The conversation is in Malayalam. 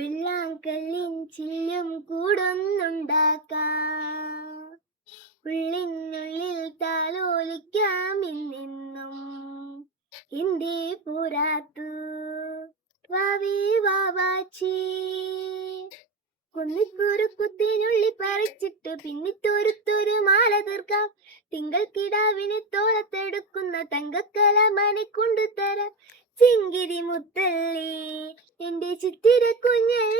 വെള്ളാങ്കല്ലിൻ ചില്ലും കൂടൊന്നുണ്ടാക്കാം, ഉള്ളിനുള്ളിൽ താലോലിക്കാം ഇന്നെന്നും എന്തേ പോരാത്തു വാവേ വാവാച്ചി. കുന്നിക്കൂരു കുത്തിനുള്ളി പറിച്ചിട്ട് പിന്നിത്തൊരുത്തൊരു മാല തീർക്കാം, തിങ്കൾ കിടാവിനെ തോളത്തെടുക്കുന്ന തങ്കക്കല മണിക്കൊണ്ടു തരാം. ചിങ്കിരി മുത്തല്ലേ എന്റെ ചിത്തിര കുഞ്ഞല്ലേ,